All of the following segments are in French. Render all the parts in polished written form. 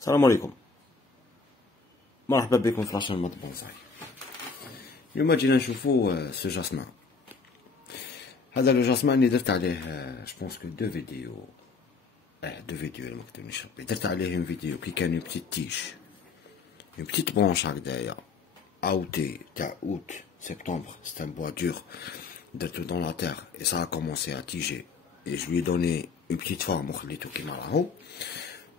السلام عليكم. مرحبا بكم في لاشين مات بونساي. اليوم جينا نشوفو سو جاسمان. هذا لو جاسمان اللي درت عليه جوبونس كو دو فيديو إلا مكتبنيش ربي. درت عليه اون فيديو كي كان اون بتيت تيش، اون بتيت برونش هكدايا اوتي تاع اوت سبتمبر. سيت ان بوا دور درتو دون لا تير اي سا ا كومونسي ا تيجي اي جو لي دوني اون بتيت فورم وخليتو كيما راهو.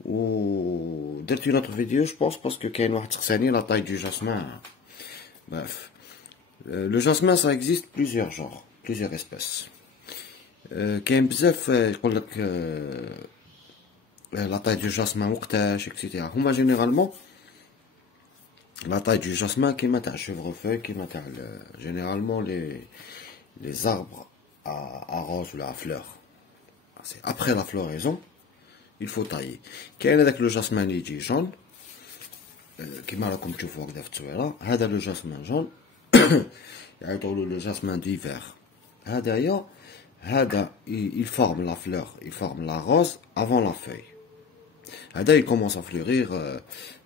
و درت اون اوتر فيديو جوبونس باسكو كاين واحد سقساني لا طاي دو جاسمان. Bref, le jasmin ça existe plusieurs genres, plusieurs espèces. كاين بزاف يقولك la taille du jasmin وقتاش etc. هما généralement la taille du jasmin كيما تاع chevrefeuille كيما تاع généralement les arbres à rose ou à fleurs. C'est après la floraison il faut tailler. كاين هذاك لو جاسمين اللي يجي جون كيما راكم تشوفوا هكذا في التصويره. هذا لو جاسمين جون يعيطولو لو جاسمين ديفير. هذايا هذا il forme la fleur, il forme la rose avant la feuille. هذا il commence à fleurir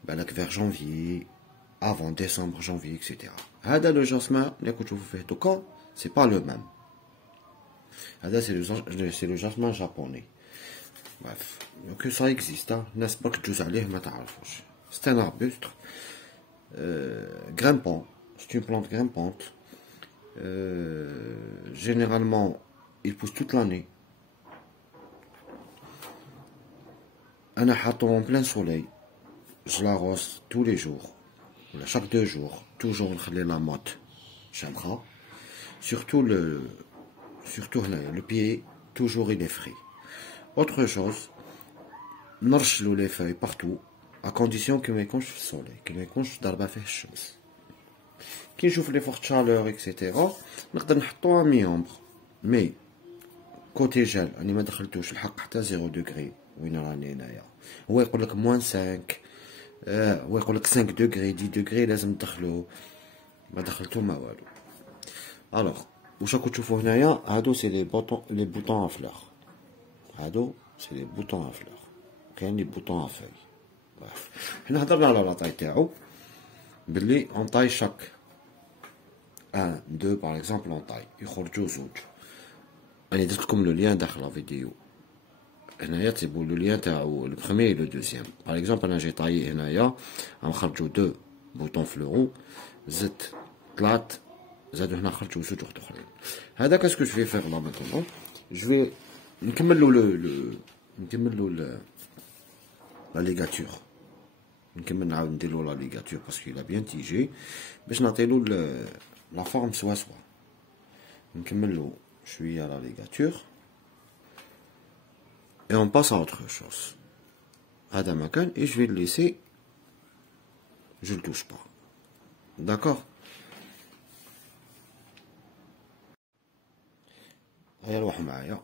بالك vers janvier, avant décembre, janvier etc. هذا لو جاسمين اللي راكم تشوفوا فيه دوكا c'est pas le même. هذا c'est le jasmin japonais. Bref, donc ça existe, n'est-ce pas que tu عليه ما تعرفوش. C'est un arbuste grimpant, c'est une plante grimpante. Généralement, il pousse toute l'année. أنا حاطه en plein soleil. Je l'arrose tous les jours, ou chaque 2 jours. Toujours نخلي la motte شامخة. Surtout le pied, toujours il est frais. Autre chose, نرشلو les feuilles partout, à condition que ما يكونش في الصولي، كي ما يكونش ضاربة فيه الشمس. كي نشوف لي فورت شالور اكسيتيرا نقدر نحطوها مي اومبر، مي كوتي جال راني ما دخلتوش الحق حتى 0 دوغري. وين راني هنايا هو يقولك موان 5، هو يقولك 5 دوغري 10 دوغري لازم تدخلو، ما دخلتو ما والو. الوغ واش راكو تشوفو هنايا هادو سي لي بوطون ا فلور. هادو سي لي بوطون ا فلور، كاين لي بوطون ا فوي. حنا هضرنا على لاطاي تاعو بلي اون طاي شاك 1 2 باغ اكزومبل اون طاي يخرجوا زوج. راني درت لكم لو ليان داخل لا فيديو هنايا تيبو لو ليان تاعو لو بروميي لو دوزيام. باغ اكزومبل انا جي طاي هنايا راهم خرجوا 2 بوطون فلورو، زدت طلعت زادو هنا خرجوا زوج وحد اخرين. هذا كاسكو جو في فيغ لا مينتون جو في نكملو لا ليغاتور. نكمل نعاود نديرلو لا ليغاتور باسكو لا بيان تيجي باش نعطيلو لا فورم سوا. نكملو شويه لا ليغاتور et on passe à autre chose. هذا مكان et je vais le laisser, je le touche pas. D'accord. هيا روحوا معايا.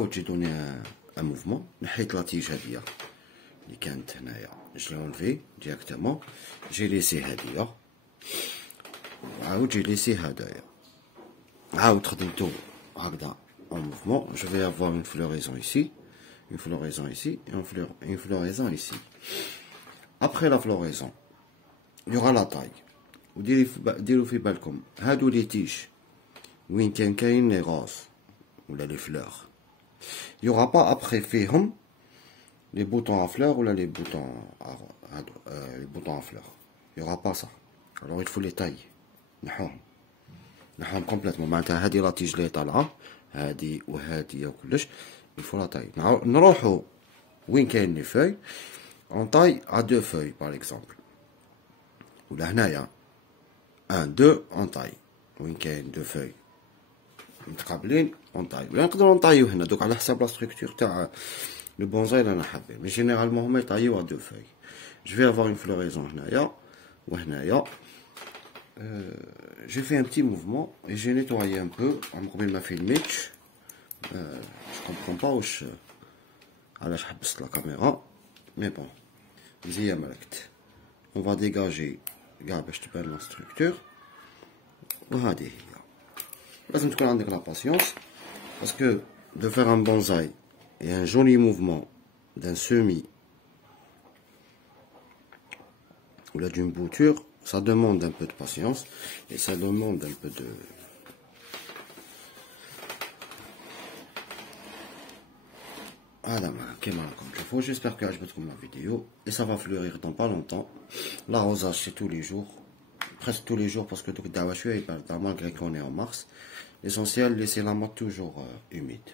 عاود جي دوني ان موفمون. نحيت لا تيج هادية اللي كانت هنايا، جو لي اونلفي ديريكتومون، جي ليسي هادية، عاود جي ليسي هدايا، عاود خدمتو هكذا en mouvement. Je vais avoir une floraison ici, une floraison ici et une floraison ici. Après la floraison, il y aura la taille. وديروا في بالكم هادو لي تيش وين كاين لي غوز ولا لي فلور، il y aura pas après فيهم les boutons à fleurs ou là les boutons les boutons à fleurs, il y aura pas ça. Alors il faut les tailler، نحوهم كومبليتمون. معناتها هادي لا تيج لي طالعه هادي وهادي وكلش il faut la taille. نروحو وين كاين لي فeuilles on taille à 2 feuilles par exemple، ولا هنايا 1 2 on taille وين كاين 2 feuilles متقابلين on taille، ولا نقدروا نطايو هنا دوك على حساب لا ستركتور تاع لو بونزاي اللي انا حابين. مي جينيرالمون هما يطايو à 2 feuilles. Je vais avoir une floraison هنايا وهنايا. J'ai fait un petit mouvement et j'ai nettoyé un peu. قبل ما فيلميتش je comprends pas واش علاش حبست لا كاميرا، مي بون مزيان ملكت. on va dégager كاع باش تبان لا ستركتور. وهذه هي لازم تكون عندك لا باسيونس باسكو de faire un bonsaï et un joli mouvement d'un semis ou là d'une bouture, ça demande un peu de patience et ça demande un peu de comme il faut. J'espère que عجبتكم la vidéo et ça va fleurir dans pas longtemps. L'arrosage c'est tous les jours, presque tous les jours, parce que malgré qu'on est en mars, l'essentiel laisser la motte toujours humide,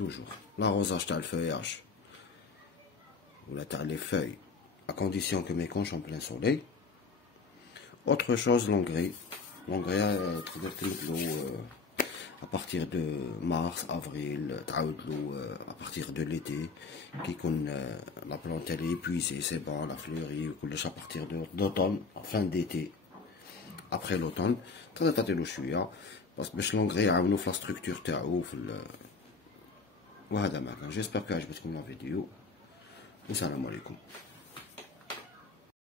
toujours. L'arrosage t'as le feuillage ou là t'as les feuilles à condition que mes conches en plein soleil. Autre chose, l'engrais à partir de mars, avril, à partir de l'été, qui la plante elle est épuisée, c'est bon, la fleurie, à partir d'automne, fin d'été, après l'automne, parce que l'engrais a une structure تاعو في وهذا ما كان. J'espère que عجبتكم la vidéo. Assalamu alaikum.